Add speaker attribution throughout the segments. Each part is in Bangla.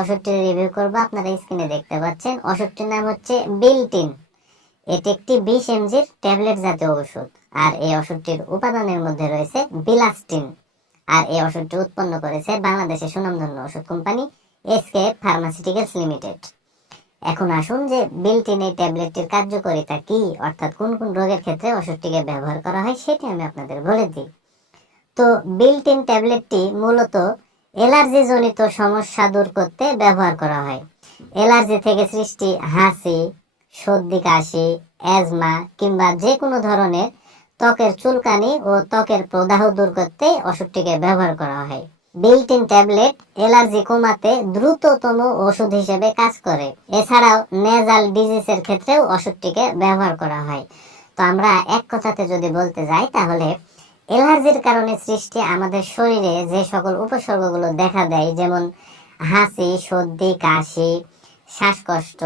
Speaker 1: ওষুধটির রিভিউ করব, আপনারা স্ক্রিনে দেখতে পাচ্ছেন। ওষুধটির নাম হচ্ছে বিলটিন এটি একটি বিশ এমজির ট্যাবলেট জাতীয় ওষুধ। আর এই ওষুধটির উপাদানের মধ্যে রয়েছে বিলাস্টিন। আর এই ওষুধটি উৎপন্ন করেছে বাংলাদেশের সুনামধন্য ওষুধ কোম্পানি এসকে ফার্মাসিউটিক্যালস লিমিটেড এখন আসুন যে বিলটিন এই ট্যাবলেটটির কার্যকারিতা কি, অর্থাৎ কোন কোন রোগের ক্ষেত্রে ওষুধটিকে ব্যবহার করা হয়, সেটি আমি আপনাদের বলে দিই। তো বিলটিন ট্যাবলেটটি মূলত অ্যালার্জি জনিত সমস্যা দূর করতে ব্যবহার করা হয়। অ্যালার্জি থেকে সৃষ্টি হাসি সর্দি, কাশি অ্যাজমা কিংবা যে কোনো ধরনের ত্বকের চুলকানি ও ত্বকের প্রদাহ দূর করতে ওষুধটিকে ব্যবহার করা হয়। বিল্টিন ট্যাবলেট অ্যালার্জি কমাতে দ্রুততম ওষুধ হিসেবে কাজ করে। এছাড়াও নেজাল ডিজিজের ক্ষেত্রেও ওষুধটিকে ব্যবহার করা হয়। তো আমরা এক কথাতে যদি বলতে যাই তাহলে অ্যালার্জির কারণে সৃষ্টি আমাদের শরীরে যে সকল উপসর্গগুলো দেখা দেয়, যেমন হাসি, সর্দি, কাশি, শ্বাসকষ্ট,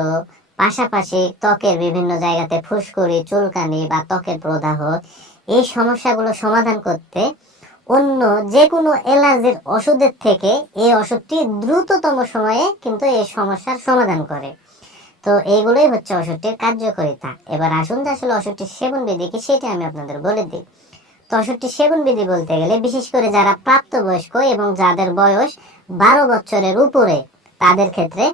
Speaker 1: পাশাপাশি ত্বকের বিভিন্ন জায়গাতে ফুসকুড়ি, চুলকানি বা ত্বকের প্রদাহ, এই সমস্যাগুলো সমাধান করতে অন্য যে কোনো অ্যালার্জির ওষুধের থেকে এই ওষুধটি দ্রুততম সময়ে কিন্তু এই সমস্যার সমাধান করে। তো এইগুলোই হচ্ছে ওষুধটির কার্যকারিতা। এবার আসুন আসলে ওষুধটির সেবন বিধি কি, সেটি আমি আপনাদের বলে দিই। ওষুধটির সেবন বিধি বলতে গেলে বিশেষ করে যারা প্রাপ্তবয়স্ক এবং যাদের বয়স বারো বছরের উপরে, তাদের ক্ষেত্রে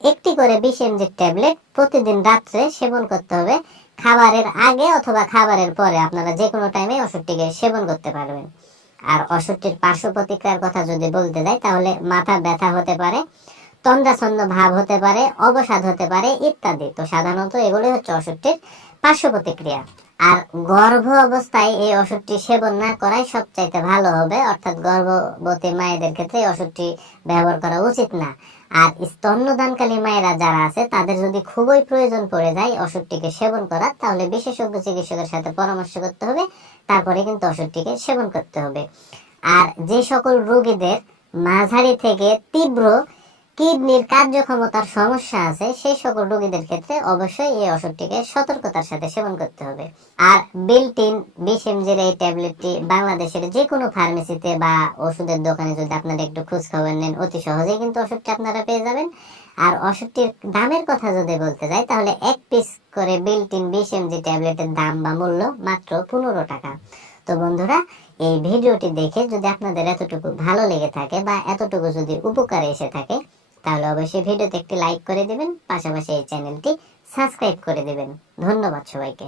Speaker 1: একটি করে বিশ এমজি ট্যাবলেট প্রতিদিন রাত্রে সেবন করতে হবে। খাবারের আগে অথবা খাবারের পরে আপনারা যে কোনো টাইমে ওষুধটিকে সেবন করতে পারবেন। আর ওষুধটির পার্শ্ব প্রতিক্রিয়ার কথা যদি বলতে যাই, তাহলে মাথা ব্যথা হতে পারে তন্দ্রাছন্দ ভাব হতে পারে, অবসাদ হতে পারে ইত্যাদি। তো সাধারণত এগুলি হচ্ছে ওষুধটির পার্শ্ব প্রতিক্রিয়া। আর গর্ভ অবস্থায় এই ওষুধটি সেবন না করাই সবচাইতে ভালো হবে, অর্থাৎ গর্ভবতী মায়েদের ক্ষেত্রে এই ওষুধটি ব্যবহার করা উচিত না। আর স্তন্যদানকালী মায়েরা যারা আছে, তাদের যদি খুবই প্রয়োজন পড়ে যায় ওষুধটিকে সেবন করার, তাহলে বিশেষজ্ঞ চিকিৎসকের সাথে পরামর্শ করতে হবে, তারপরে কিন্তু ওষুধটিকে সেবন করতে হবে। আর যে সকল রোগীদের মাঝারি থেকে তীব্র কিডনির কার্যক্ষমতার সমস্যা আছে, সেই সকল রোগীদের ক্ষেত্রে অবশ্যই এই ওষুধটিকে সতর্কতার সাথে সেবন করতে হবে। আর বিল্টিন বিশ এই ট্যাবলেটটি বাংলাদেশের যে কোনো ফার্মেসিতে বা ওষুধের দোকানে যদি আপনারা একটু খোঁজ খবর নেন, অতি সহজেই কিন্তু ওষুধটি আপনারা পেয়ে যাবেন। আর ওষুধটির দামের কথা যদি বলতে যাই, তাহলে এক পিস করে বিল্টিন বিশ এমজি ট্যাবলেটের দাম বা মূল্য মাত্র পনেরো টাকা। তো বন্ধুরা, এই ভিডিওটি দেখে যদি আপনাদের এতটুকু ভালো লেগে থাকে বা এতটুকু যদি উপকারে এসে থাকে তাহলে অবশ্যই ভিডিওতে একটি লাইক করে দেবেন, পাশাপাশি এই চ্যানেলটি সাবস্ক্রাইব করে দেবেন। ধন্যবাদ সবাইকে।